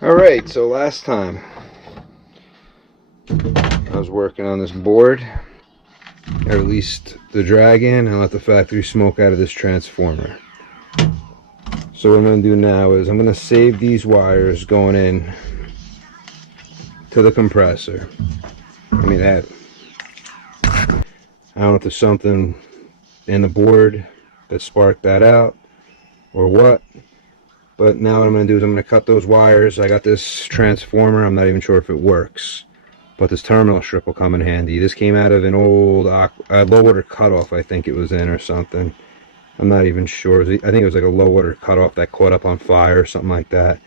Alright, so last time I was working on this board, I released the dragon and let the factory smoke out of this transformer. So what I'm going to do now is I'm going to save these wires going in to the compressor. I don't know if there's something in the board that sparked that out or what. But now what I'm going to do is I'm going to cut those wires. I got this transformer. I'm not even sure if it works. But this terminal strip will come in handy. This came out of an old low water cutoff, I think it was in, or something. I'm not even sure. I think it was like a low water cutoff that caught up on fire or something like that.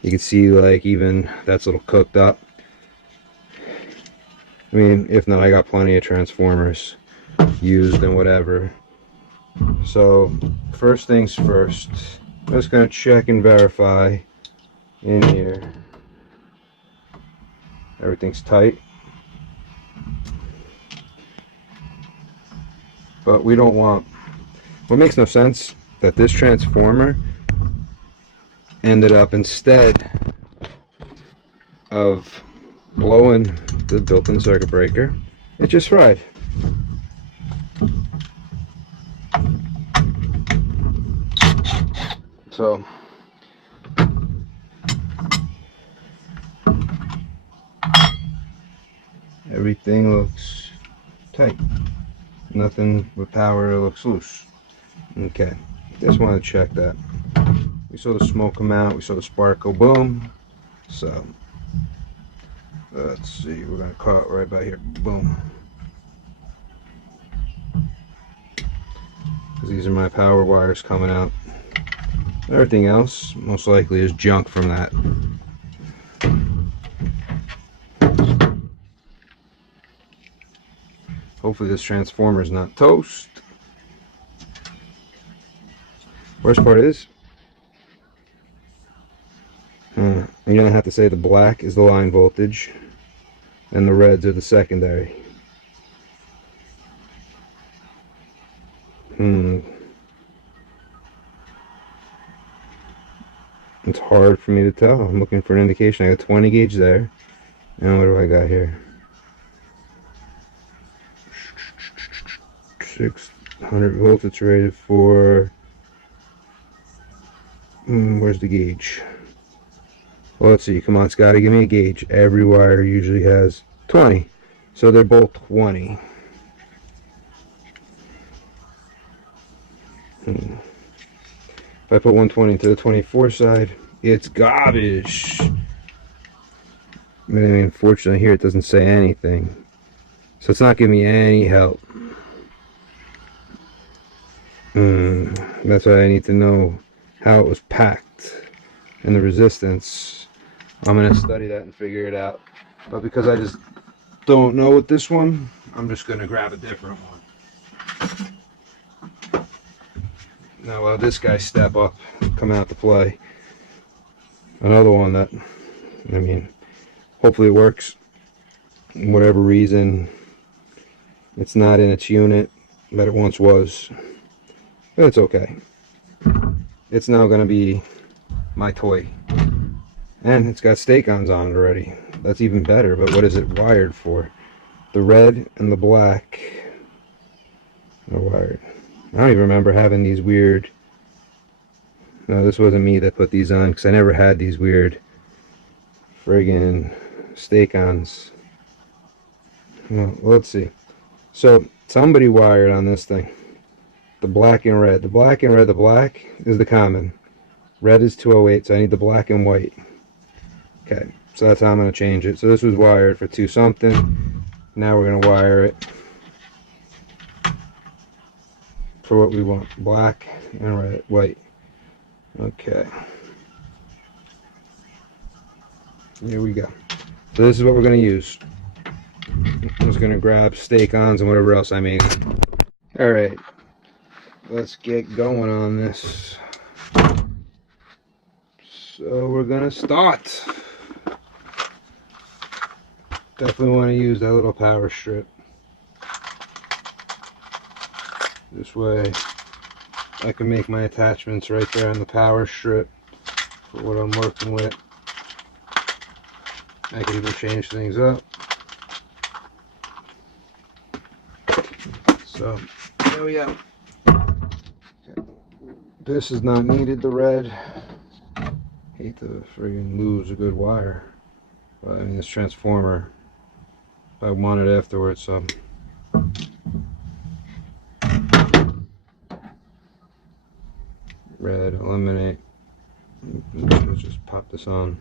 You can see like even that's a little cooked up. I mean, if not, I got plenty of transformers used and whatever. So first things first, I'm just going to check and verify in here everything's tight, but we don't want, what makes no sense, that this transformer ended up, instead of blowing the built-in circuit breaker, it just fried. So everything looks tight. Nothing with power looks loose. Okay, just want to check that. We saw the smoke come out, we saw the spark go boom. So let's see, we're going to cut it right by here. Boom. Because these are my power wires coming out. Everything else most likely is junk from that. Hopefully this transformer is not toast. Worst part is, you're going to have to say the black is the line voltage and the reds are the secondary. It's hard for me to tell. I'm looking for an indication. I got 20 gauge there. And what do I got here? 600 volts. It's rated for... where's the gauge? Well, let's see. Come on, it's got to give me a gauge. Every wire usually has 20. So they're both 20. If I put 120 to the 24 side, it's garbage. I mean, unfortunately here it doesn't say anything. So it's not giving me any help. That's why I need to know how it was packed and the resistance. I'm going to study that and figure it out. But because I just don't know with this one, I'm just going to grab a different one. Now while this guy step up, come out to play. Another one that, I mean, hopefully it works. Whatever reason, it's not in its unit that it once was. But it's okay. It's now going to be my toy. And it's got stake-ons on it already. That's even better, but what is it wired for? The red and the black are wired. I don't even remember having these weird... No, this wasn't me that put these on, because I never had these weird friggin' stake-ons. Well, let's see. So, somebody wired on this thing. The black and red. The black and red, the black is the common. Red is 208, so I need the black and white. Okay, so that's how I'm going to change it. So this was wired for 2 something. Now we're going to wire it for what we want. Black and red, white. Okay. Here we go. So this is what we're going to use. I'm just going to grab stake-ons and whatever else I made. Alright. Let's get going on this. So we're going to start. Definitely want to use that little power strip. This way I can make my attachments right there on the power strip for what I'm working with. I can even change things up. So there we go. Okay. This is not needed, the red. Hate to friggin' lose a good wire. But I mean, this transformer, I want it afterwards, so. Red, eliminate. Let's just pop this on.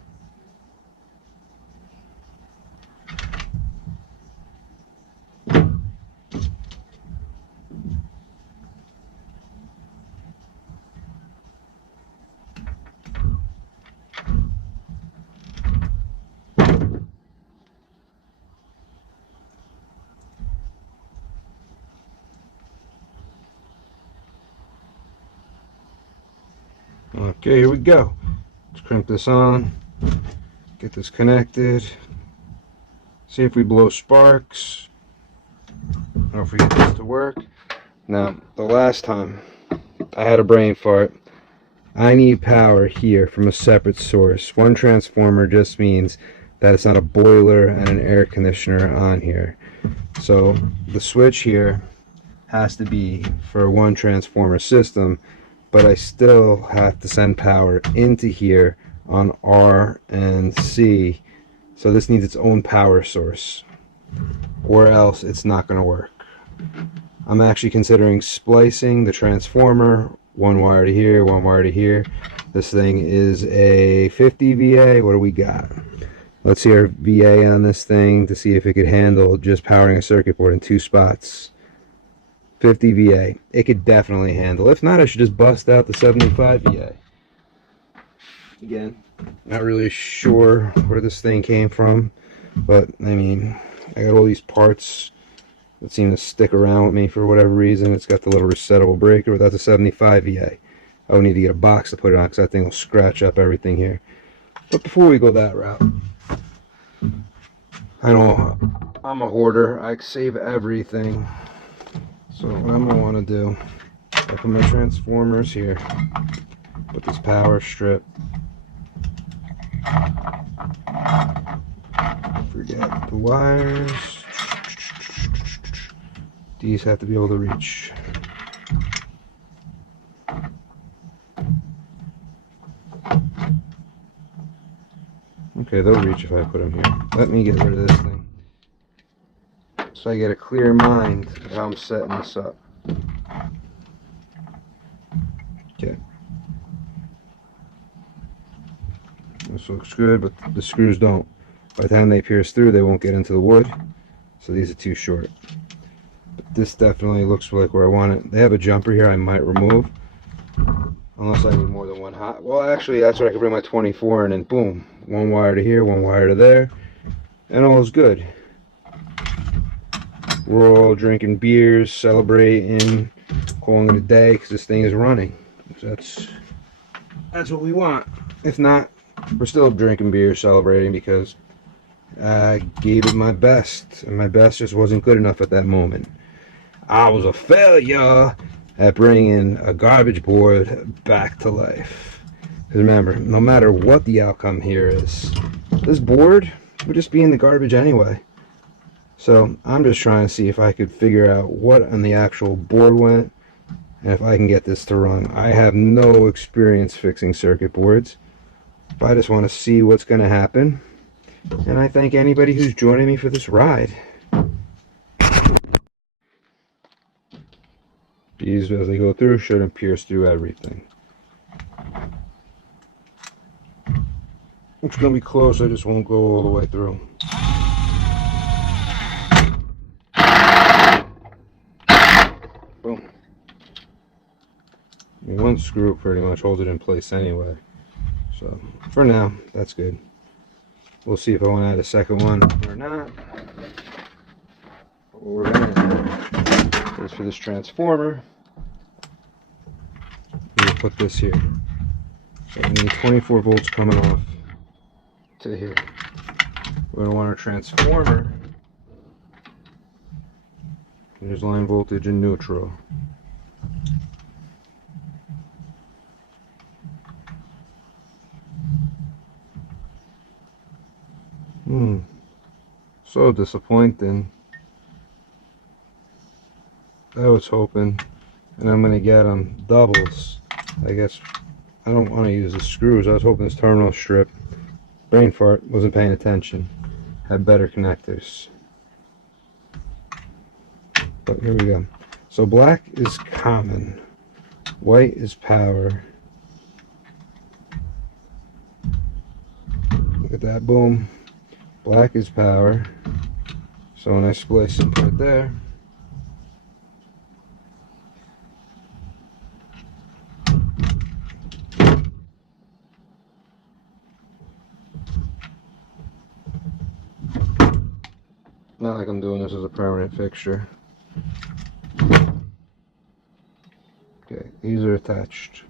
Okay, here we go. Let's crimp this on, get this connected, see if we blow sparks, or if we get this to work. Now, the last time I had a brain fart, I need power here from a separate source. One transformer just means that it's not a boiler and an air conditioner on here. So the switch here has to be for one transformer system, but I still have to send power into here on R and C. So this needs its own power source, or else it's not going to work. I'm actually considering splicing the transformer, one wire to here, one wire to here. This thing is a 50 VA. What do we got? Let's see our VA on this thing to see if it could handle just powering a circuit board in 2 spots. 50 VA. It could definitely handle. If not, I should just bust out the 75 VA. Again, not really sure where this thing came from, but I mean, I got all these parts that seem to stick around with me for whatever reason. It's got the little resettable breaker, but that's a 75 VA. I would need to get a box to put it on because that thing will scratch up everything here. But before we go that route, I know I'm a hoarder. I save everything. So what I'm going to want to do, I put my transformers here, put this power strip, forget the wires, these have to be able to reach. Okay, they'll reach if I put them here. Let me get rid of this thing, so I get a clear mind of how I'm setting this up. Okay. This looks good, but the screws don't. By the time they pierce through, they won't get into the wood, so these are too short. But this definitely looks like where I want it. They have a jumper here I might remove, unless I need more than one hot. Well, actually, that's where I can bring my 24 in, and boom, one wire to here, one wire to there, and all is good. We're all drinking beers, celebrating, calling it a day because this thing is running. So that's what we want. If not, we're still drinking beer, celebrating, because I gave it my best, and my best just wasn't good enough at that moment. I was a failure at bringing a garbage board back to life. Because remember, no matter what the outcome here is, this board would just be in the garbage anyway. So I'm just trying to see if I could figure out what on the actual board went, and if I can get this to run. I have no experience fixing circuit boards, but I just want to see what's going to happen. And I thank anybody who's joining me for this ride. These, as they go through, shouldn't pierce through everything. It's going to be close, I just won't go all the way through. Boom. I mean, one screw pretty much holds it in place anyway. So, for now, that's good. We'll see if I want to add a second one or not. What we're going to do is for this transformer, we'll put this here. So I need 24 volts coming off to here. We're going to want our transformer. There's line voltage in neutral. So disappointing. I was hoping, and I'm gonna get them doubles. I guess I don't want to use the screws. I was hoping this terminal strip, brain fart, wasn't paying attention, had better connectors. But here we go. So black is common, white is power. Look at that, boom. Black is power. So when I splice and put it there, not like I'm doing this as a permanent fixture. Okay, these are attached.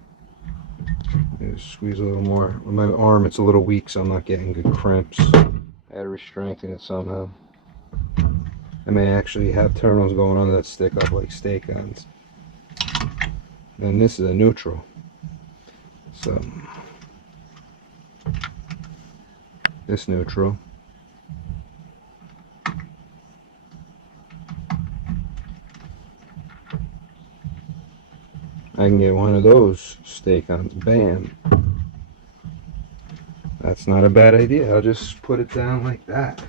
Just squeeze a little more. On my arm it's a little weak, so I'm not getting good crimps. I had to re-strengthen it somehow. I may actually have terminals going on that stick up like steak guns. Then this is a neutral. So this neutral. I can get one of those steak-ons. Bam. That's not a bad idea. I'll just put it down like that.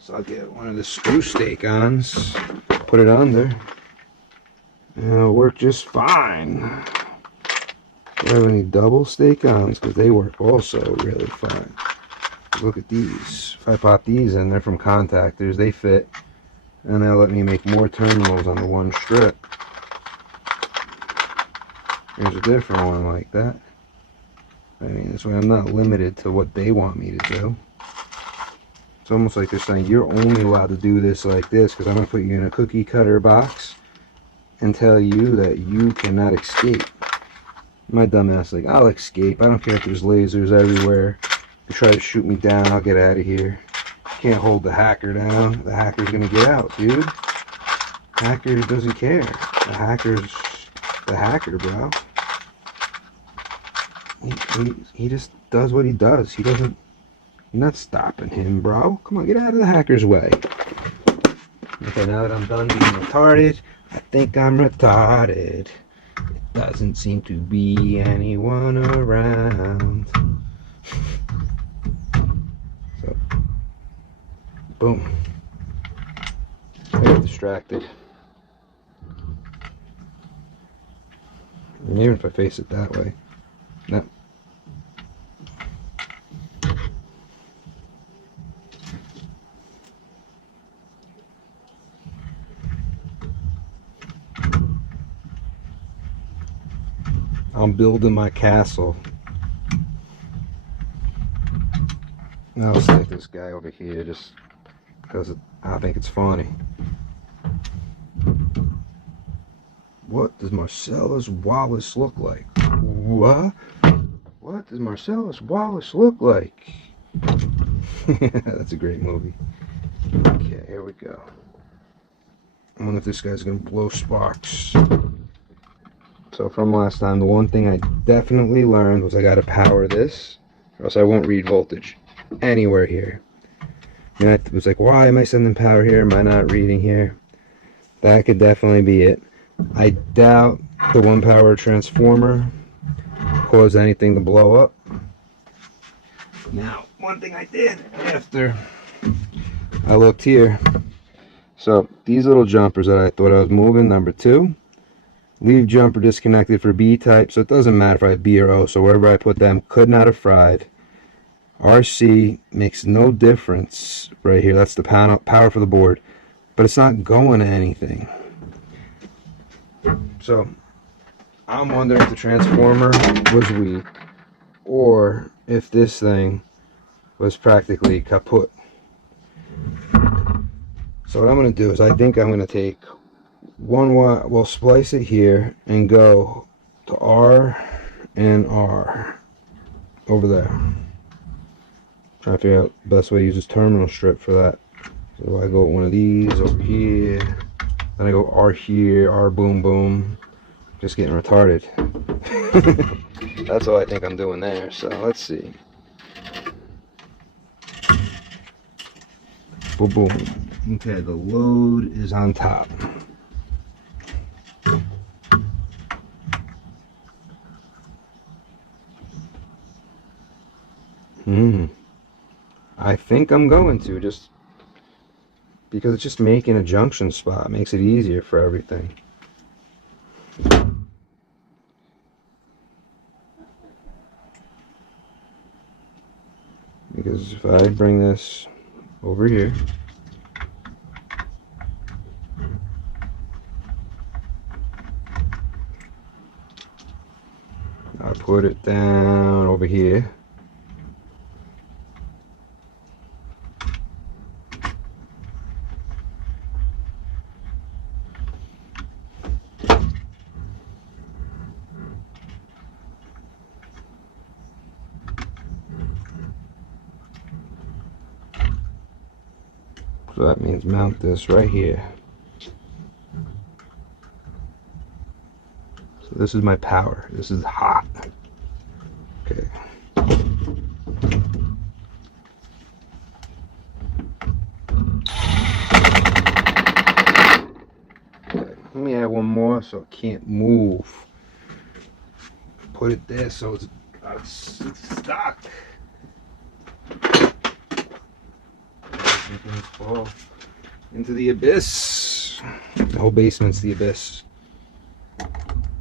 So I'll get one of the screw steak-ons, put it on there, and it'll work just fine. Do I have any double steak-ons? Because they work also really fine. Look at these. If I pop these in, they're from contactors. They fit, and they'll let me make more terminals on the one strip. Here's a different one like that. I mean, this way I'm not limited to what they want me to do. It's almost like they're saying, you're only allowed to do this like this because I'm going to put you in a cookie cutter box and tell you that you cannot escape. My dumbass like, I'll escape. I don't care if there's lasers everywhere. You try to shoot me down, I'll get out of here. Can't hold the hacker down. The hacker's going to get out, dude. Hacker doesn't care. The hacker's the hacker, bro. He just does what he does. He doesn't. You're not stopping him, bro. Come on, get out of the hacker's way. Okay, now that I'm done being retarded, I think I'm retarded. It doesn't seem to be anyone around. So, boom. I got distracted. And even if I face it that way. No. I'm building my castle. I'll stick this guy over here just because I think it's funny. What does Marcellus Wallace look like? What? What does Marcellus Wallace look like? That's a great movie. Okay, here we go. I wonder if this guy's gonna blow sparks. So from last time, the one thing I definitely learned was I gotta power this, or else I won't read voltage anywhere here. And I was like, why am I sending power here? Am I not reading here? That could definitely be it. I doubt the 1 power transformer caused anything to blow up. Now, one thing I did after I looked here, so these little jumpers that I thought I was moving, number 2, leave jumper disconnected for B type, so it doesn't matter if I have B or O, so wherever I put them, could not have fried. RC makes no difference right here. That's the power for the board, but it's not going to anything. So I'm wondering if the transformer was weak or if this thing was practically kaput. So what I'm going to do is I think I'm going to take 1 watt, we'll splice it here and go to R and R over there. Trying to figure out the best way to use this terminal strip for that. So I go with one of these over here, then I go R here, R boom boom. Just getting retarded. That's all I think I'm doing there. So let's see. Boom, boom. Okay, the load is on top. I think I'm going to, just because it's just making a junction spot. Makes it easier for everything. Because if I bring this over here, I put it down over here. So that means mount this right here. So this is my power. This is hot. Okay. Let me add one more so it can't move. Put it there so it's stuck. Things fall into the abyss. The whole basement's the abyss.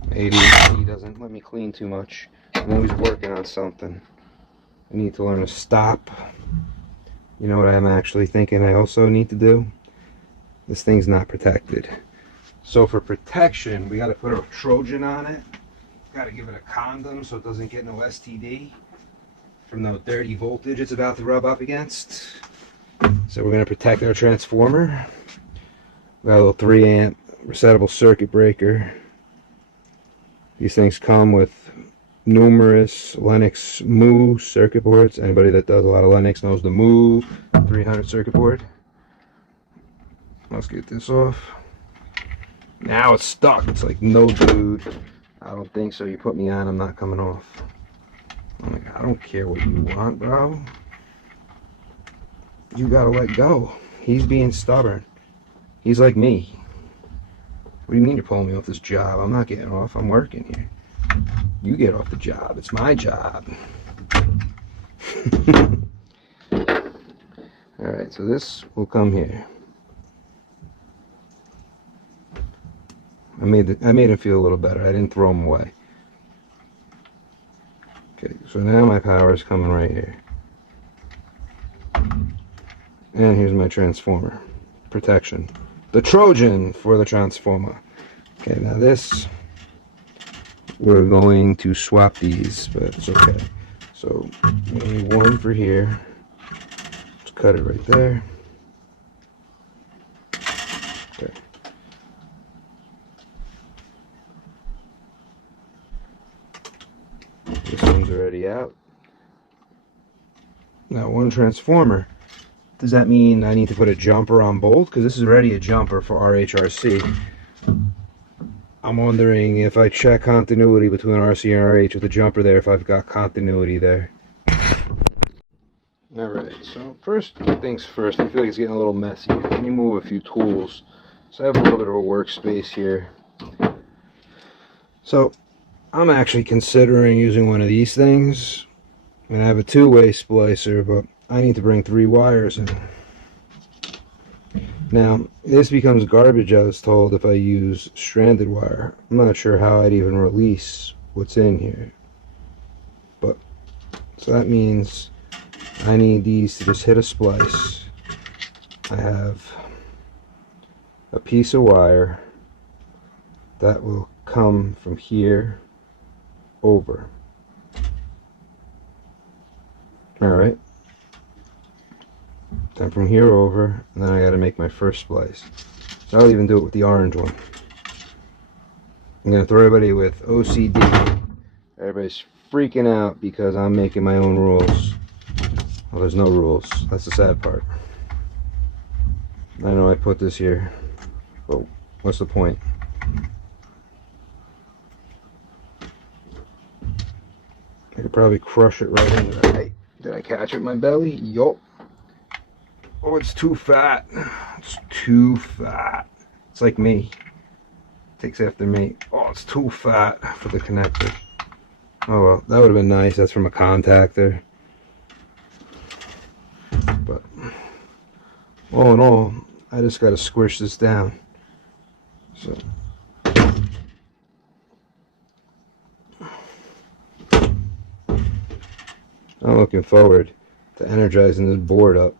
ADHD doesn't let me clean too much. I'm always working on something. I need to learn to stop. You know what I'm actually thinking I also need to do? This thing's not protected. So for protection, we got to put a Trojan on it. Got to give it a condom so it doesn't get no STD from the dirty voltage it's about to rub up against. So we're going to protect our transformer. We got a little 3 amp resettable circuit breaker. These things come with numerous Lennox Moo circuit boards. Anybody that does a lot of Lennox knows the Moo 300 circuit board. Let's get this off. Now it's stuck. It's like, no dude, I don't think so. You put me on, I'm not coming off. I'm like, I don't care what you want, bro. You gotta let go. He's being stubborn. He's like me. What do you mean you're pulling me off this job? I'm not getting off. I'm working here. You get off the job. It's my job. Alright, so this will come here. I made him feel a little better. I didn't throw him away. Okay, so now my power is coming right here. And here's my transformer. Protection. The Trojan for the transformer. Okay, now this, we're going to swap these, but it's okay. So, we need one for here. Let's cut it right there. Okay. This one's already out. Now, one transformer. Does that mean I need to put a jumper on both? Because this is already a jumper for RHRC. I'm wondering if I check continuity between RC and RH with the jumper there, if I've got continuity there. Alright, so first things first, I feel like it's getting a little messy. Let me move a few tools. So I have a little bit of a workspace here. So I'm actually considering using one of these things. I mean, I have a two-way splicer, but I need to bring 3 wires in. Now, this becomes garbage, I was told, if I use stranded wire. I'm not sure how I'd even release what's in here. But, so that means I need these to just hit a splice. I have a piece of wire that will come from here over. Alright. Then from here over, and then I gotta make my first splice. So I'll even do it with the orange one. I'm gonna throw everybody with OCD. Everybody's freaking out because I'm making my own rules. Well, there's no rules. That's the sad part. I know I put this here, but what's the point? I could probably crush it right in there. Hey, did I catch it in my belly? Yup. Oh, it's too fat. It's too fat. It's like me. It takes after me. Oh, it's too fat for the connector. Oh well, that would have been nice. That's from a contactor. But all in all, I just got to squish this down. So I'm looking forward to energizing this board up.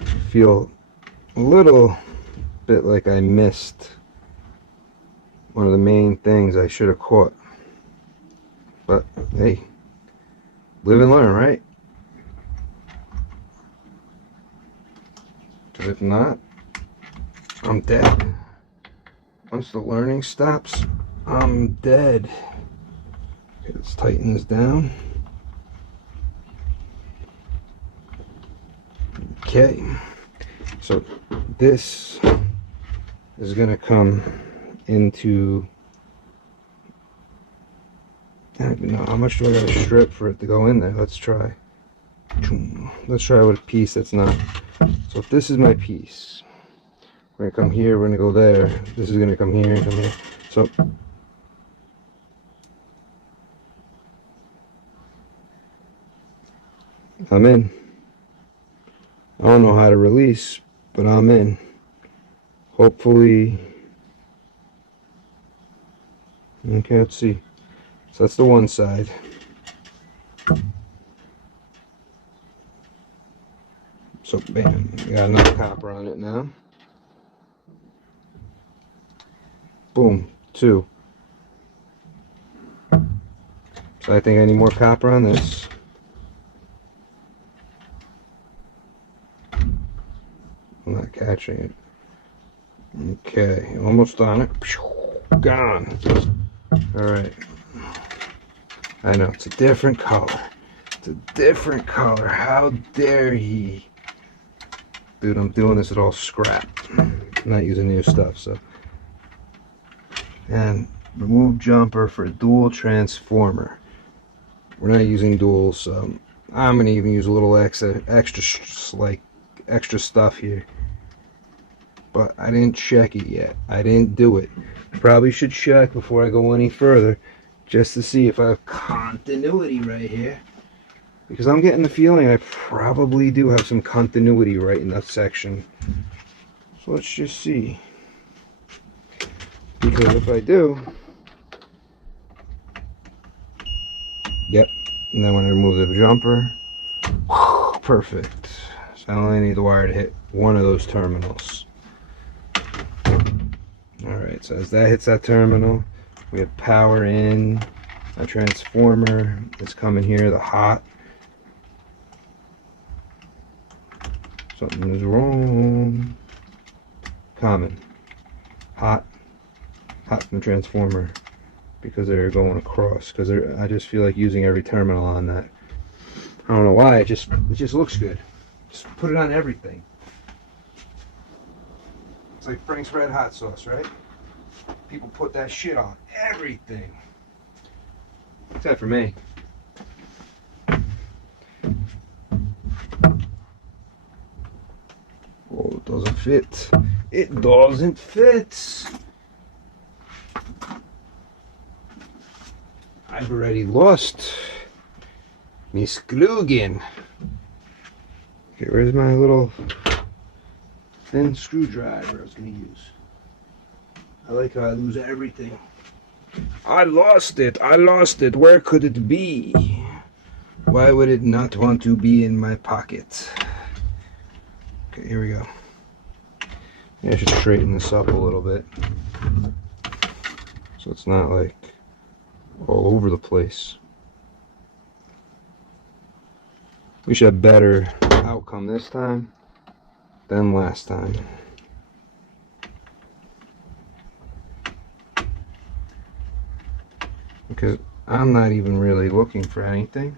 I feel a little bit like I missed one of the main things I should have caught. But hey, live and learn, right? Because if not, I'm dead. Once the learning stops, I'm dead. Okay, let's tighten this down. Okay, so this is going to come into, I don't even know, how much do I got to strip for it to go in there? Let's try. Let's try with a piece that's not. So if this is my piece, we're going to come here, we're going to go there, this is going to come here, come here. So I'm in. I don't know how to release, but I'm in. Hopefully. Okay, let's see. So that's the one side. So bam, we got enough copper on it now. Boom, 2. So I think I need more copper on this. I'm not catching it. Okay, almost on it. Gone. Alright. I know, it's a different color. It's a different color. How dare he? Dude, I'm doing this at all scrap. I'm not using new stuff, so. And remove jumper for a dual transformer. We're not using duals, so I'm gonna even use a little extra stuff here. But I didn't check it yet. I didn't do it. Probably should check before I go any further, just to see if I have continuity right here. Because I'm getting the feeling I probably do have some continuity right in that section. So let's just see. Because if I do, yep. And then when I remove the jumper, perfect. So I only need the wire to hit one of those terminals. Alright, so as that hits that terminal, we have power in. A transformer is coming here, the hot. Something is wrong. Common. Hot. Hot from the transformer. Because they're going across. Because I just feel like using every terminal on that. I don't know why, it just looks good. Just put it on everything. It's like Frank's Red Hot Sauce, right? People put that shit on everything. Except for me. Oh, it doesn't fit. It doesn't fit. I've already lost Miss Klugen. Okay, where's my little thin screwdriver I was going to use? I like how I lose everything. I lost it. I lost it. Where could it be? Why would it not want to be in my pocket? Okay, here we go. Yeah, I should straighten this up a little bit. So it's not like all over the place. We should have better outcome this time than last time. Because I'm not even really looking for anything.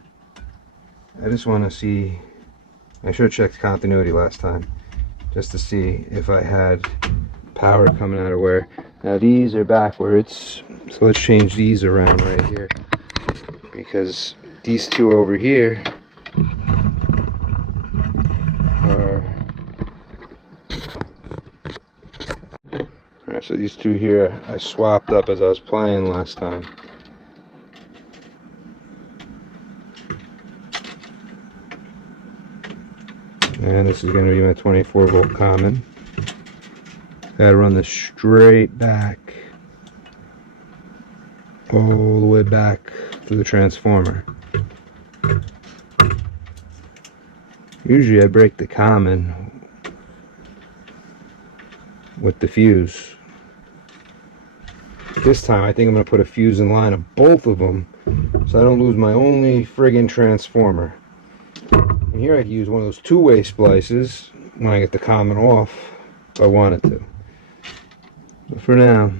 I just want to see. I should have checked continuity last time just to see if I had power coming out of where. Now these are backwards, so let's change these around right here, because these two over here Alright, so these two here I swapped up as I was playing last time. And this is going to be my 24 volt common. Gotta run this straight back, all the way back to the transformer. Usually I break the common with the fuse. This time I think I'm going to put a fuse in line of both of them so I don't lose my only friggin' transformer. And here I can use one of those two-way splices when I get the common off if I wanted to. But for now,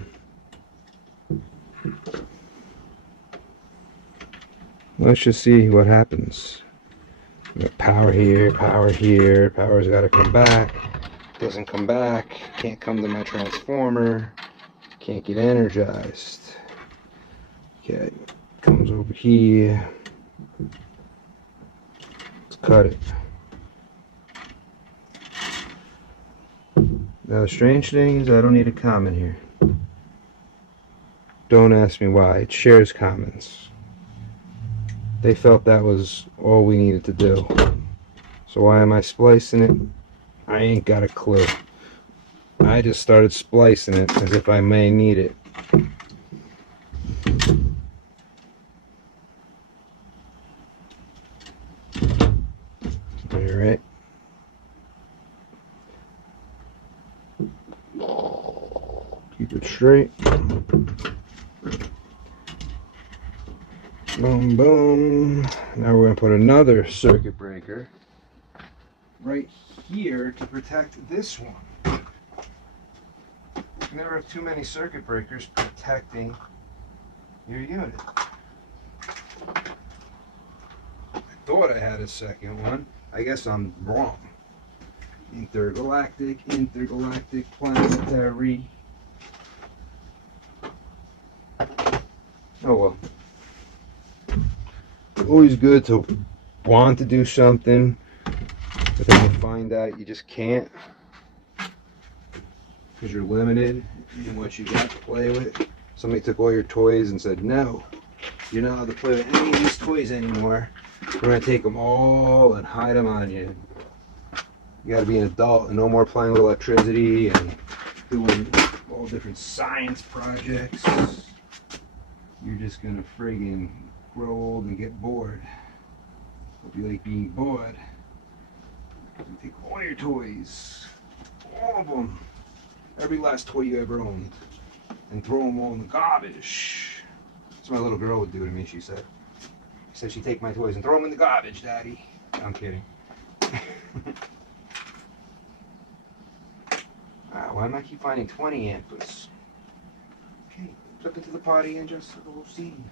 let's just see what happens. We got power here, power's got to come back. Doesn't come back, can't come to my transformer, can't get energized. Okay, comes over here. Let's cut it. Now the strange thing is I don't need a common here. Don't ask me why. It shares commons. They felt that was all we needed to do. So why am I splicing it? I ain't got a clue. I just started splicing it as if I may need it. Alright. Keep it straight. Boom, boom. Now we're going to put another circuit breaker right here to protect this one. You never have too many circuit breakers protecting your unit. I thought I had a second one. I guess I'm wrong. Intergalactic, planetary. Oh well. Always good to want to do something, but then you find out you just can't because you're limited in what you got to play with. Somebody took all your toys and said, no, you're not allowed to play with any of these toys anymore. We're going to take them all and hide them on you. You got to be an adult and no more playing with electricity and doing all different science projects. You're just going to friggin' grow old and get bored. Hope you like being bored. You take all your toys, all of them, every last toy you ever owned, and throw them all in the garbage. That's what my little girl would do to me, she said. She said she'd take my toys and throw them in the garbage, Daddy. I'm kidding. Why am I keep finding 20 amperes? Okay, flip into the party and just a little scene.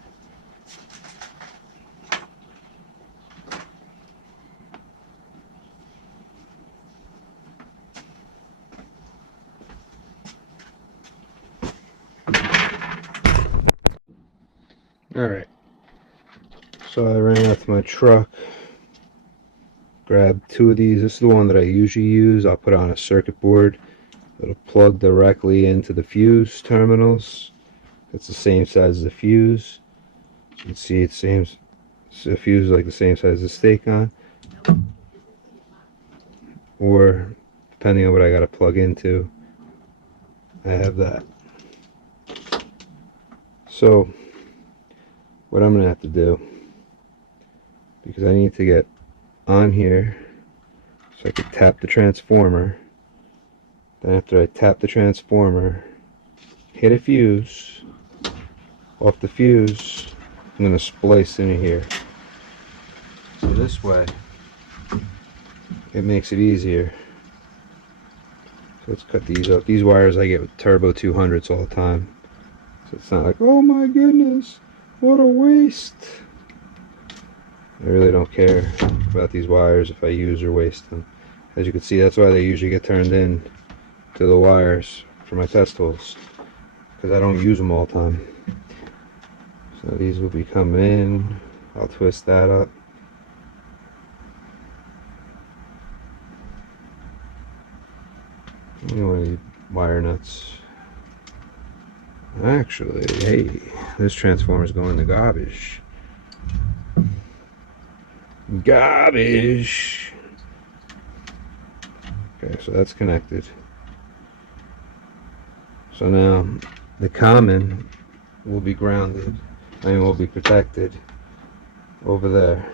Alright, so I ran out to my truck, grabbed two of these. This is the one that I usually use. I'll put it on a circuit board. It'll plug directly into the fuse terminals. It's the same size as the fuse. You can see it seems the fuse is like the same size as the stake on. Or depending on what I got to plug into, I have that. So what I'm going to have to do, because I need to get on here so I can tap the transformer. Then after I tap the transformer, hit a fuse, off the fuse, I'm going to splice into here. So this way, it makes it easier. So let's cut these up. These wires I get with Turbo 200s all the time. So it's not like, oh my goodness, what a waste. I really don't care about these wires if I use or waste them. As you can see, that's why they usually get turned in to the wires for my test holes, because I don't use them all the time. So these will be coming in. I'll twist that up. You don't want to need wire nuts. Actually, hey, this transformer's going to garbage. Garbage! Okay, so that's connected. So now the common will be grounded. I mean, will be protected over there.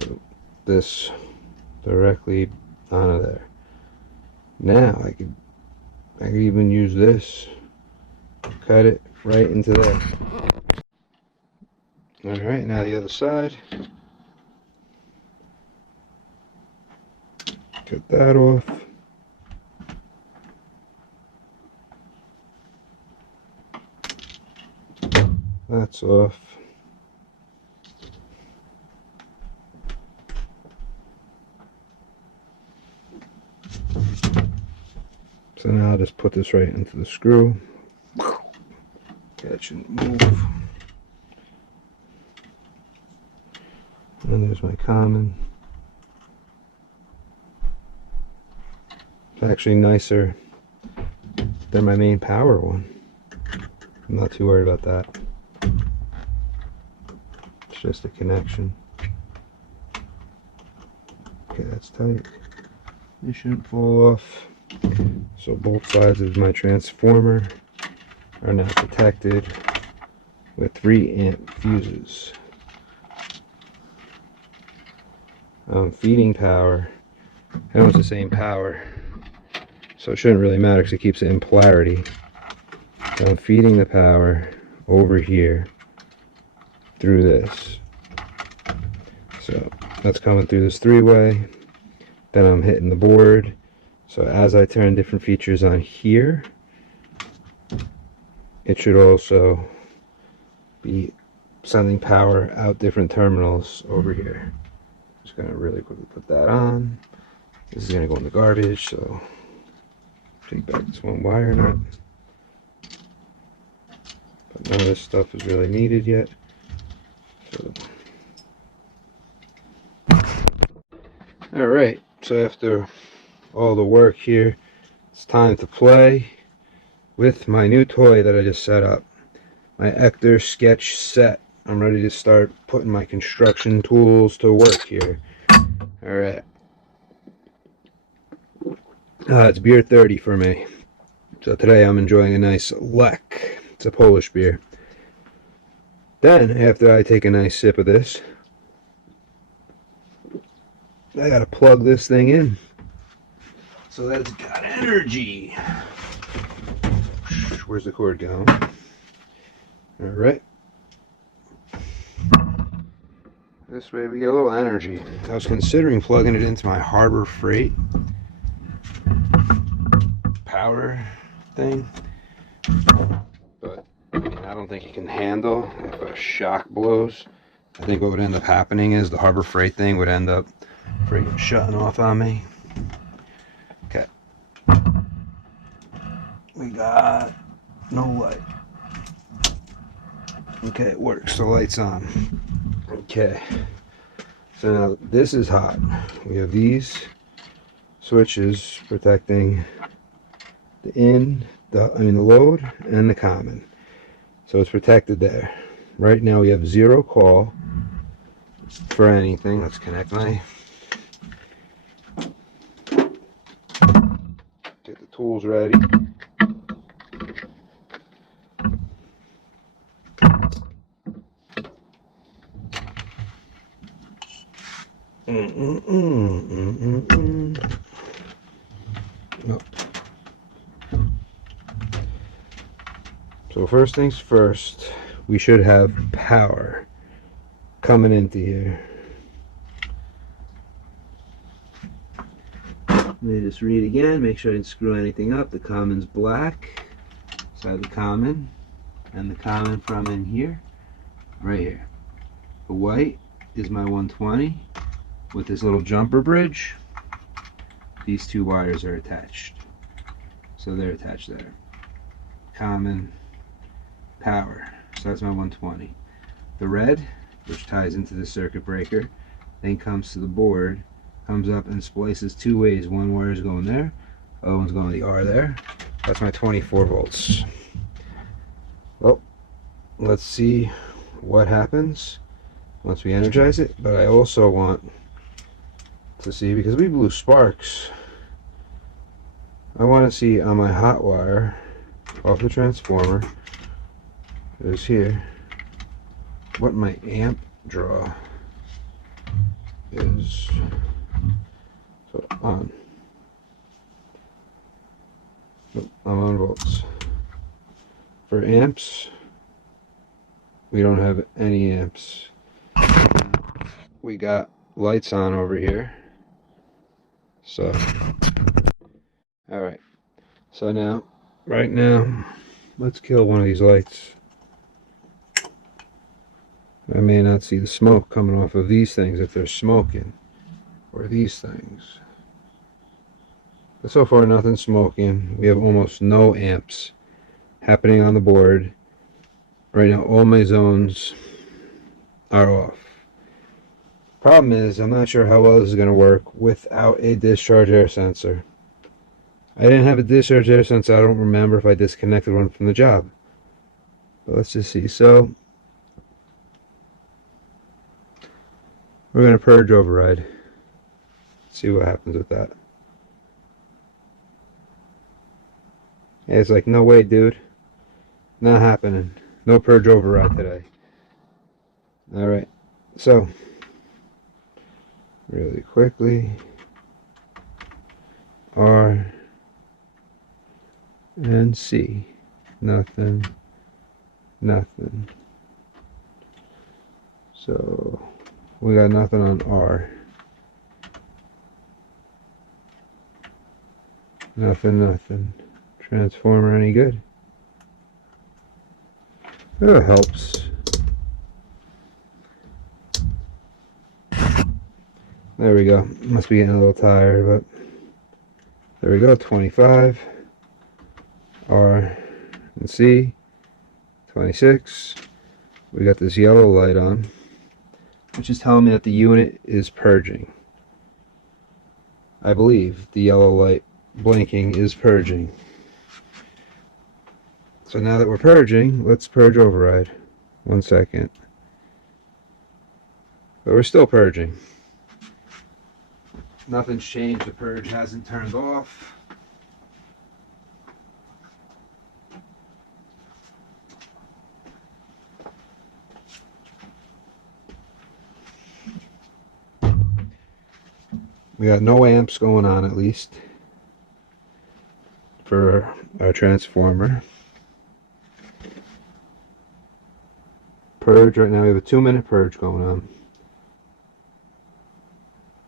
So this directly onto there. Now I could even use this, cut it right into there. Alright, now the other side. Cut that off. That's off. So now I'll just put this right into the screw. That shouldn't move. And there's my common. It's actually nicer than my main power one. I'm not too worried about that. It's just a connection. Okay, that's tight. It shouldn't fall off. So both sides of my transformer are now protected with 3 amp fuses. Feeding power, I know it's the same power, so it shouldn't really matter because it keeps it in polarity. So I'm feeding the power over here through this. So that's coming through this 3-way. Then I'm hitting the board. So as I turn different features on here, it should also be sending power out different terminals over here. Just gonna really quickly put that on. This is gonna go in the garbage, so take back this one wire nut. But none of this stuff is really needed yet. So. Alright, so after all the work here, it's time to play with my new toy that I just set up. My Ector sketch set. I'm ready to start putting my construction tools to work here. Alright. It's beer 30 for me. So today I'm enjoying a nice Lek. It's a Polish beer. Then, after I take a nice sip of this, I gotta plug this thing in so that it's got energy. Where's the cord going? Alright. This way we get a little energy. I was considering plugging it into my Harbor Freight power thing, but I mean, I don't think it can handle if a shock blows. I think what would end up happening is the Harbor Freight thing would end up freaking shutting off on me. Okay. We got no light. Okay, it works. The light's on. Okay. So now this is hot. We have these switches protecting the load and the common. So it's protected there. Right now we have 0 call for anything. Let's connect my, get the tools ready. Oh. So first things first, we should have power coming into here. Let me just read again, make sure I didn't screw anything up. The common's black, side the common, and the common from in here, right here. The white is my 120 with this little jumper bridge. These 2 wires are attached. So they're attached there. Common, power. So that's my 120. The red, which ties into the circuit breaker, then comes to the board comes up and splices two ways. One wire is going there, the other one's going to the R there. That's my 24 volts. Well, let's see what happens once we energize it. But I also want to see, because we blew sparks, I want to see on my hot wire off the transformer is here what my amp draw is. So on. I'm on volts. For amps, we don't have any amps. We got lights on over here. So, alright. So now, right now, let's kill one of these lights. I may not see the smoke coming off of these things if they're smoking, or these things. But so far, nothing's smoking. We have almost no amps happening on the board. Right now, all my zones are off. Problem is, I'm not sure how well this is going to work without a discharge air sensor. I didn't have a discharge air sensor. I don't remember if I disconnected one from the job. But let's just see. So, we're going to purge override. See what happens with that. Yeah, it's like, no way, dude. Not happening. No purge override today. Alright. So, really quickly. R and C. Nothing. Nothing. So, we got nothing on R. Nothing. Transformer any good? It helps. There we go. Must be getting a little tired, but there we go. 25. R and C. 26. We got this yellow light on, which is telling me that the unit is purging. I believe the yellow light blinking is purging. So now that we're purging, let's purge override. 1 second. But we're still purging. Nothing's changed. The purge hasn't turned off. We got no amps going on, at least, for our transformer. Purge right now, we have a 2-minute purge going on.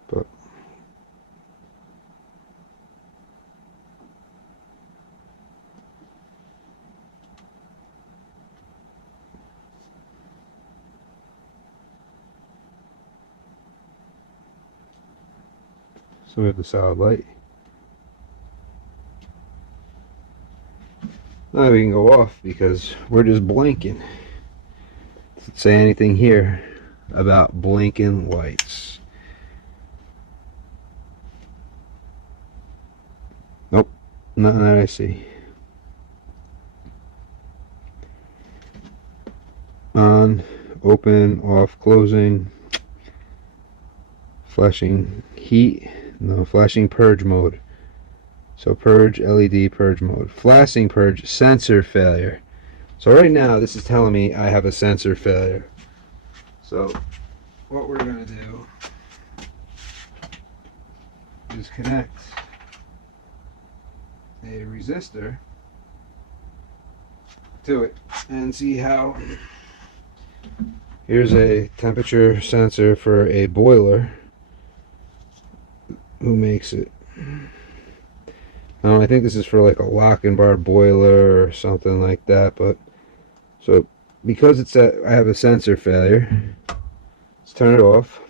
But so we have the solid light. Now we can go off because we're just blinking. Doesn't say anything here about blinking lights. Nope, nothing that I see. On, open, off, closing, flashing heat, no, flashing purge mode. So purge, LED, purge mode. Flashing purge, sensor failure. So right now this is telling me I have a sensor failure. So what we're going to do is connect a resistor to it and see how. Here's a temperature sensor for a boiler. Who makes it? I think this is for like a lock and bar boiler or something like that. But so because it's I have a sensor failure, let's turn it off.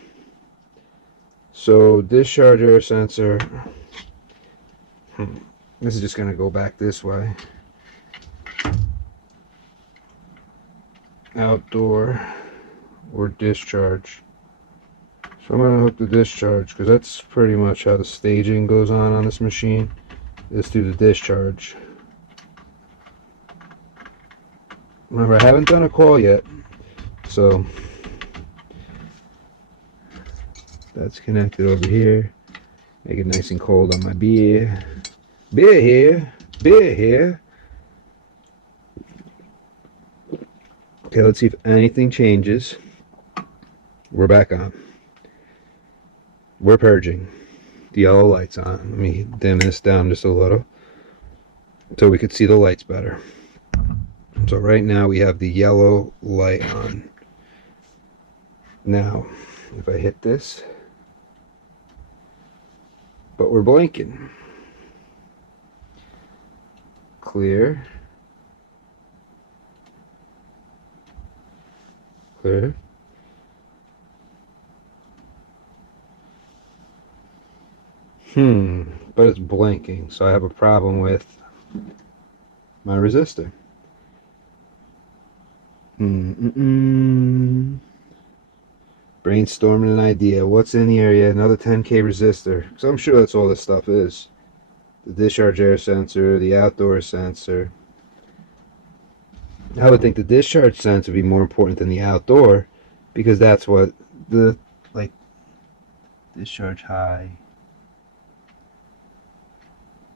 So discharge air sensor. This is just gonna go back this way. Outdoor or discharge. So I'm going to hook the discharge, because that's pretty much how the staging goes on this machine, is through the discharge. Remember, I haven't done a coil yet, so that's connected over here. Make it nice and cold on my beer. Beer here, beer here. Okay, let's see if anything changes. We're back on. We're purging. The yellow light's on. Let me dim this down just a little so we could see the lights better. So right now we have the yellow light on. Now, if I hit this, but we're blinking. Clear. Clear. But it's blinking, so I have a problem with my resistor. Brainstorming an idea. What's in the area? Another 10K resistor. So I'm sure that's all this stuff is. The discharge air sensor, the outdoor sensor. I would think the discharge sensor would be more important than the outdoor, because that's what the, like, discharge high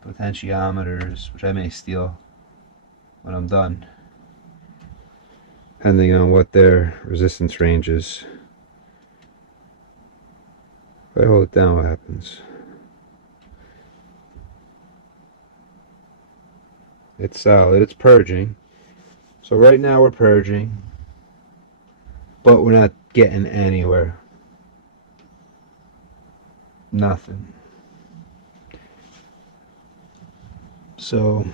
potentiometers, which I may steal when I'm done, depending on what their resistance range is. If I hold it down, what happens? It's solid, it's purging. So right now we're purging, but we're not getting anywhere. Nothing. So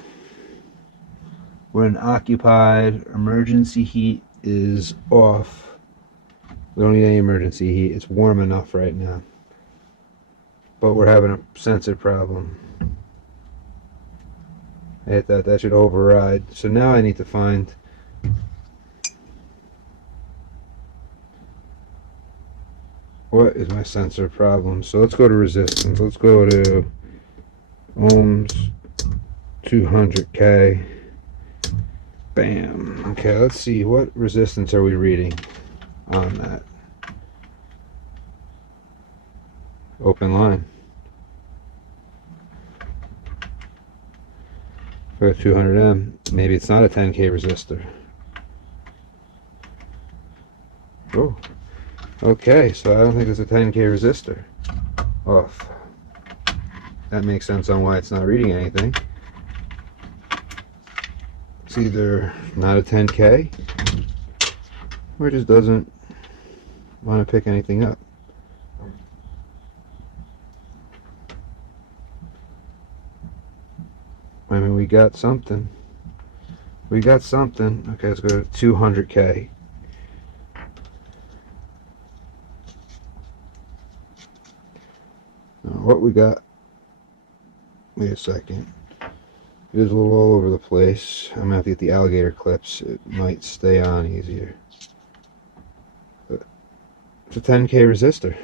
we're in occupied. Emergency heat is off. We don't need any emergency heat. It's warm enough right now. But we're having a sensor problem. I hit that. That should override. So now I need to find what is my sensor problem. So let's go to resistance. Let's go to ohms, 200K. Bam. Okay, let's see. What resistance are we reading on that? Open line. For a 200M. Maybe it's not a 10K resistor. Oh. Okay, so I don't think it's a 10K resistor. Off. That makes sense on why it's not reading anything. It's either not a 10K or it just doesn't want to pick anything up. I mean, we got something. We got something. Okay, let's go to 200K. What we got? Wait a second. It is a little all over the place. I'm gonna have to get the alligator clips. It might stay on easier. But it's a 10K resistor.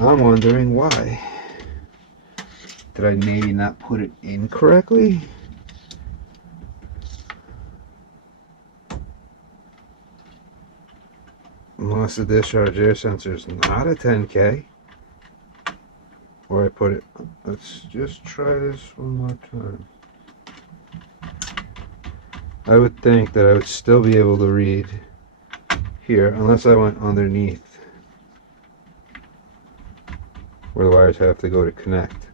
I'm wondering why. Did I maybe not put it in correctly? Unless the discharge air sensor is not a 10K. Or I put it. Let's just try this one more time. I would think that I would still be able to read here, unless I went underneath where the wires have to go to connect.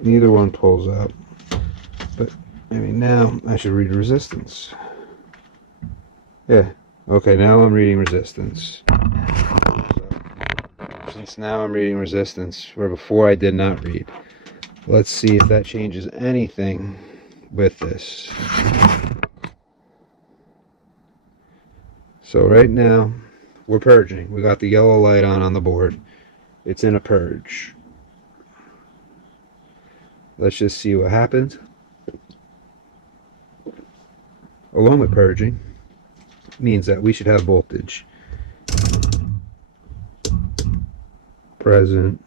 Neither one pulls out, but I mean, now I should read resistance. Yeah, okay, now I'm reading resistance. So, since now I'm reading resistance, where before I did not read. Let's see if that changes anything with this. So right now, we're purging. We got the yellow light on the board. It's in a purge. Let's just see what happens. Along with purging means that we should have voltage. present.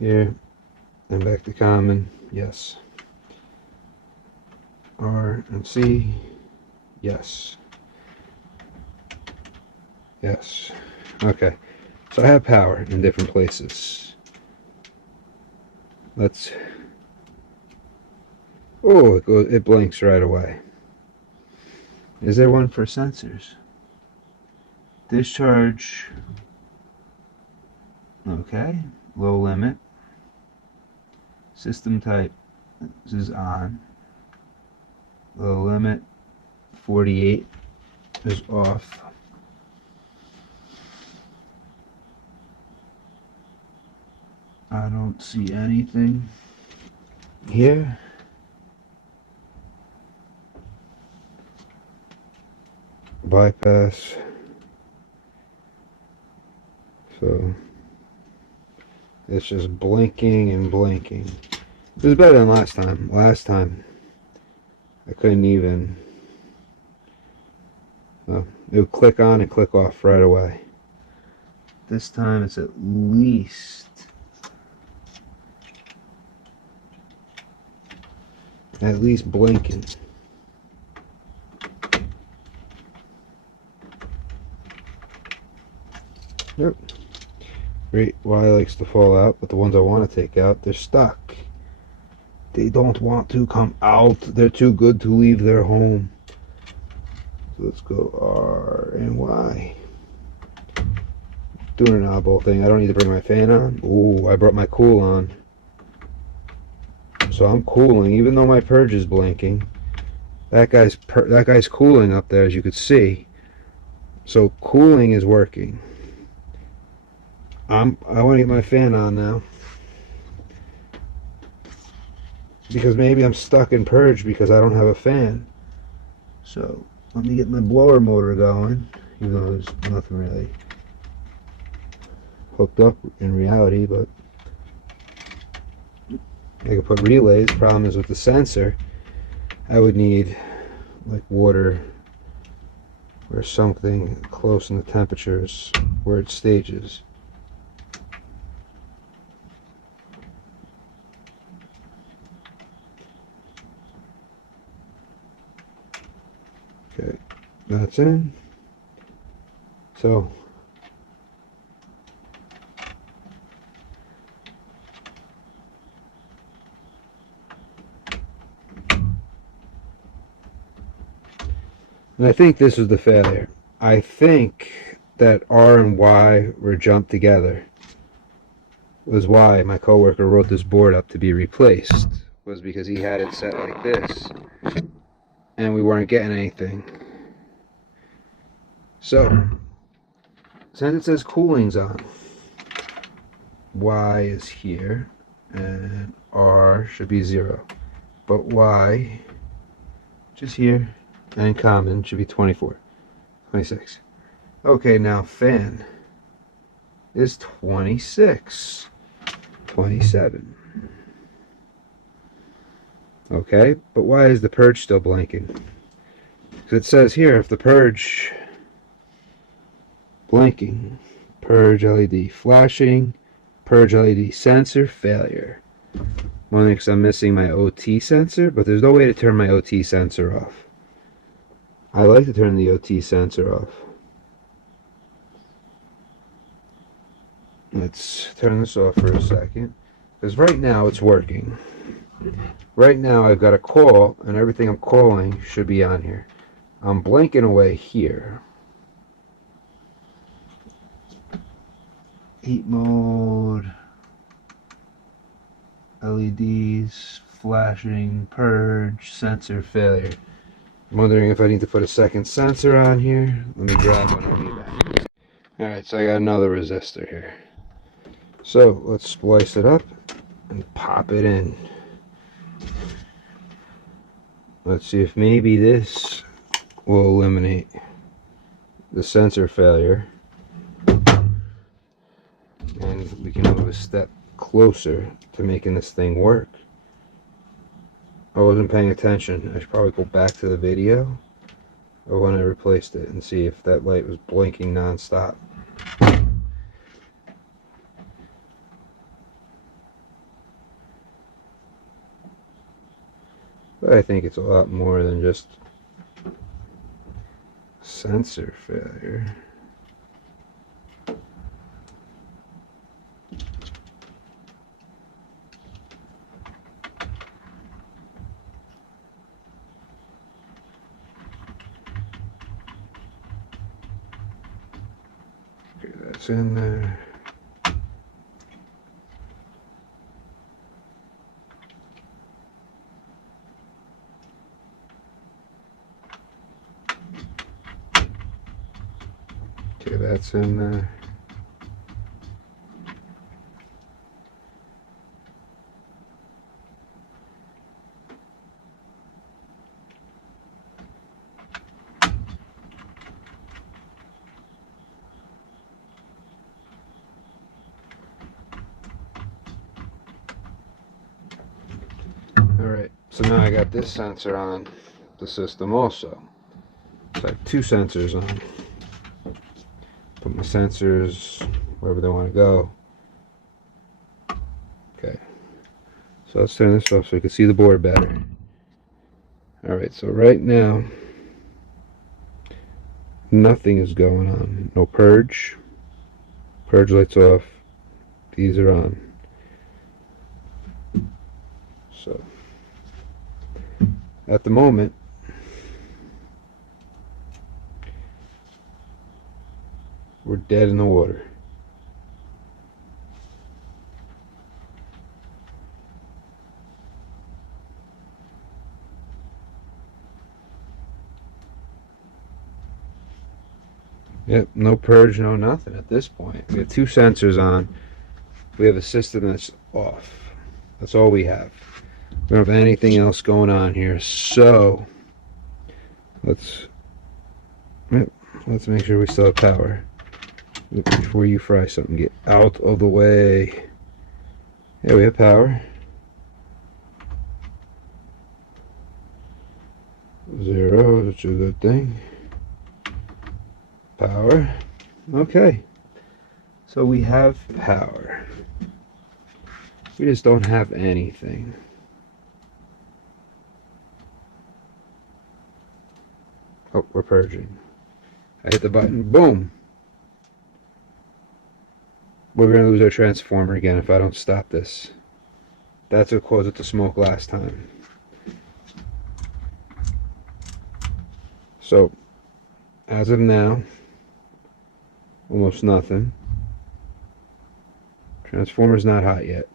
Here, and back to common, yes. R and C, yes. Yes. Okay. So I have power in different places. Let's... Oh, it blinks right away. Is there one for sensors? Discharge. Okay. Low limit. System type. This is on. Low limit. 48 is off. I don't see anything here. Bypass. So it's just blinking and blinking. This is better than last time. Last time I couldn't even. Well, it would click on and click off right away. This time it's at least blinking. Yep. Great. Y likes to fall out, but the ones I want to take out, they're stuck. They don't want to come out. They're too good to leave their home. So let's go R and Y. Doing an oddball thing. I don't need to bring my fan on. Ooh, I brought my cool on. So I'm cooling, even though my purge is blinking. That guy's cooling up there, as you could see. So cooling is working. I want to get my fan on now, because maybe I'm stuck in purge because I don't have a fan. So let me get my blower motor going, even though there's nothing really hooked up in reality, but I could put relays. Problem is with the sensor, I would need like water or something close in the temperatures where it stages. Okay, that's in. So and I think this was the failure. I think that R and Y were jumped together. Was why my coworker wrote this board up to be replaced. Was because he had it set like this, and we weren't getting anything. So, since it says cooling's on, Y is here, and R should be 0. But Y, just here, and common should be 24, 26. Okay, now fan is 26, 27. Okay, but why is the purge still blinking? Because it says here, if the purge blinking, purge LED flashing, purge LED sensor failure. Only because I'm missing my OT sensor, but there's no way to turn my OT sensor off. I like to turn the OT sensor off. Let's turn this off for a second, because right now it's working. Right now I've got a call, and everything I'm calling should be on here. I'm blinking away here. Heat mode, LEDs, flashing, purge, sensor failure. I'm wondering if I need to put a second sensor on here. Let me grab one, I'll be back. Alright, so I got another resistor here. So let's splice it up and pop it in. Let's see if maybe this will eliminate the sensor failure, and we can move a step closer to making this thing work. I wasn't paying attention. I should probably go back to the video or when I replaced it and see if that light was blinking non-stop. But I think it's a lot more than just sensor failure. Okay, that's in there. Okay, that's in there. Alright, so now I got this sensor on the system also. So I have two sensors on. Put my sensors wherever they want to go. Okay, so let's turn this off so we can see the board better. Alright, so right now nothing is going on. No purge. Purge lights off. These are on. So at the moment we're dead in the water. Yep, no purge, no nothing at this point. We have two sensors on. We have a system that's off. That's all we have. We don't have anything else going on here. So let's make sure we still have power. Before you fry something, get out of the way. Yeah, we have power. 0, which is a good thing. Power. Okay. So we have power. We just don't have anything. Oh, we're purging. I hit the button. Boom. We're going to lose our transformer again if I don't stop this. That's what caused it to smoke last time. So, as of now, almost nothing. Transformer's not hot yet.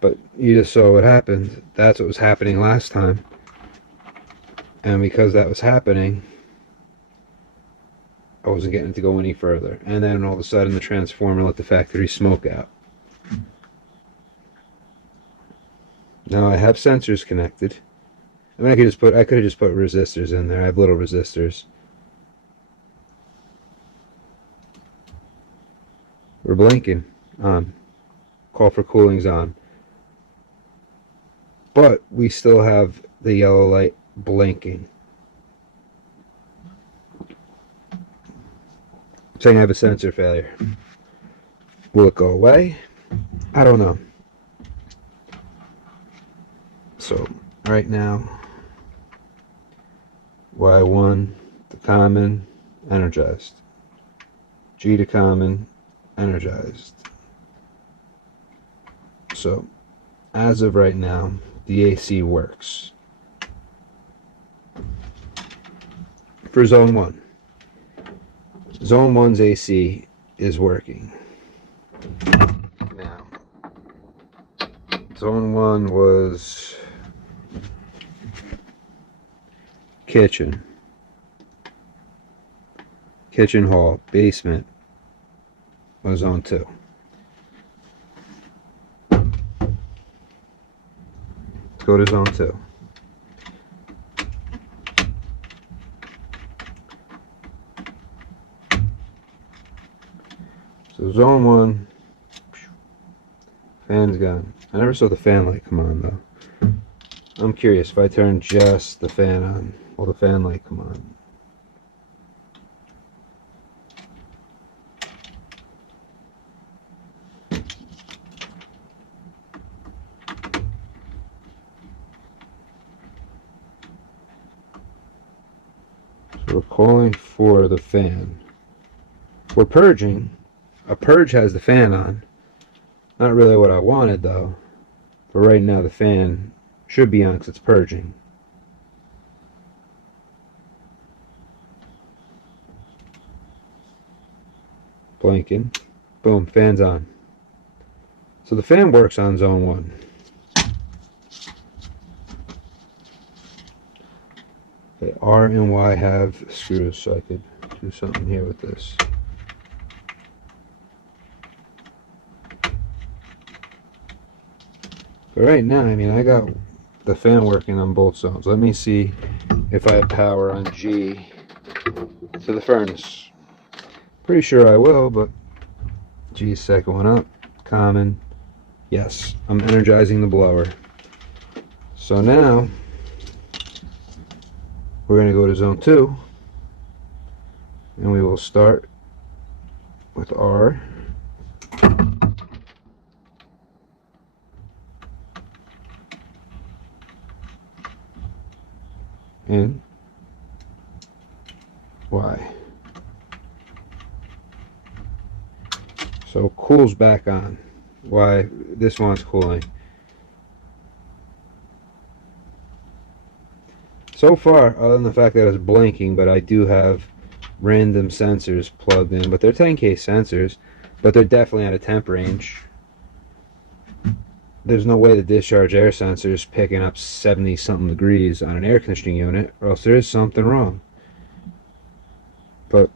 But you just saw what happened. That's what was happening last time. And because that was happening, I wasn't getting it to go any further. And then all of a sudden the transformer let the factory smoke out. Now I have sensors connected. I mean, I could have just put resistors in there. I have little resistors. We're blinking on. Call for cooling's on. But we still have the yellow light blinking. Saying I have a sensor failure. Will it go away? I don't know. So right now, Y1 to common, energized. G to common, energized. So as of right now, the AC works. For zone 1. Zone 1's AC is working. Now, zone 1 was kitchen, hall, basement was zone 2. Let's go to zone 2. So zone 1, fan's gone. I never saw the fan light come on though. I'm curious, if I turn just the fan on, will the fan light come on? So we're calling for the fan. We're purging. A purge has the fan on. Not really what I wanted though. But right now the fan should be on because it's purging. Blinking. Boom, fan's on. So the fan works on zone 1. Okay, R and Y have screws, so I could do something here with this. But right now, I mean, I got the fan working on both zones. Let me see if I have power on G to the furnace. Pretty sure I will, but G's second one up. Common. Yes, I'm energizing the blower. So now we're going to go to zone 2, and we will start with R. And Y. So cools back on. Why this one's cooling. So far, other than the fact that it's blinking, but I do have random sensors plugged in, but they're 10K sensors, but they're definitely out of temp range. There's no way the discharge air sensor is picking up 70 something degrees on an air conditioning unit, or else there is something wrong. But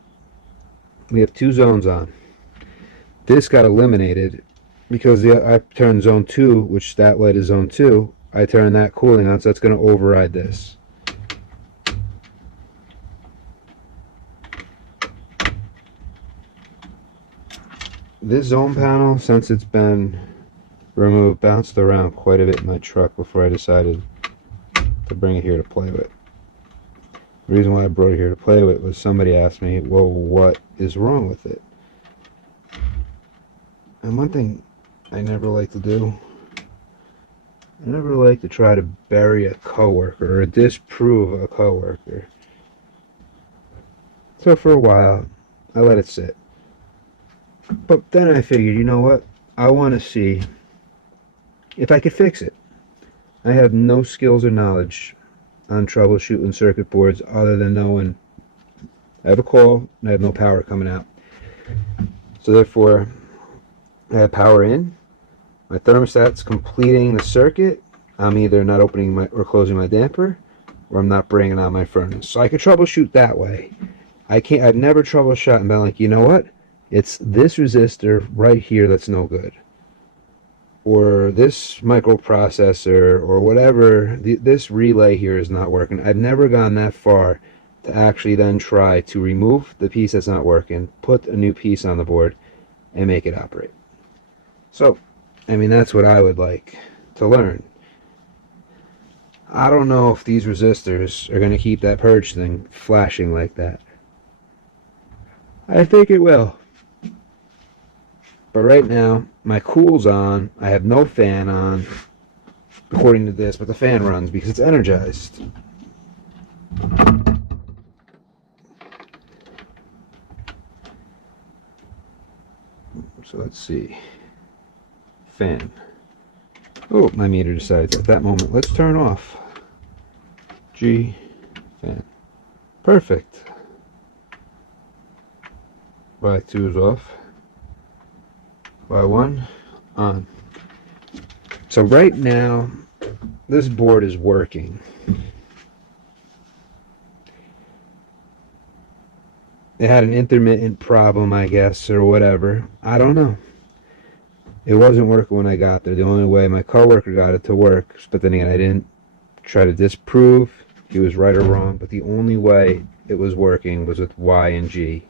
we have 2 zones on. This got eliminated because I turned zone 2, which that light is zone 2. I turned that cooling on, so that's going to override this. This zone panel, since it's been removed, bounced around quite a bit in my truck before I decided to bring it here to play with. The reason why I brought it here to play with was somebody asked me, well, what is wrong with it? And one thing I never like to do, I never like to try to bury a coworker or disprove a coworker. So for a while, I let it sit. But then I figured, you know what? I want to see if I could fix it. I have no skills or knowledge on troubleshooting circuit boards other than knowing I have a coil and I have no power coming out. So therefore, I have power in. My thermostat's completing the circuit. I'm either not opening or closing my damper, or I'm not bringing on my furnace. So I could troubleshoot that way. I've never troubleshot and been like, you know what? It's this resistor right here that's no good, or this microprocessor, or whatever. This relay here is not working. I've never gone that far to actually then try to remove the piece that's not working, put a new piece on the board, and make it operate. So, I mean, that's what I would like to learn. I don't know if these resistors are going to keep that purge thing flashing like that. I think it will. But right now, my cool's on. I have no fan on, according to this, but the fan runs because it's energized. So let's see. Fan. Oh, my meter decides at that moment, let's turn off. G, fan. Perfect. Y2 is off. Y1 on. So right now, this board is working. It had an intermittent problem, I guess, or whatever. I don't know. It wasn't working when I got there. The only way my coworker got it to work, but then again, I didn't try to disprove he was right or wrong, but the only way it was working was with Y and G.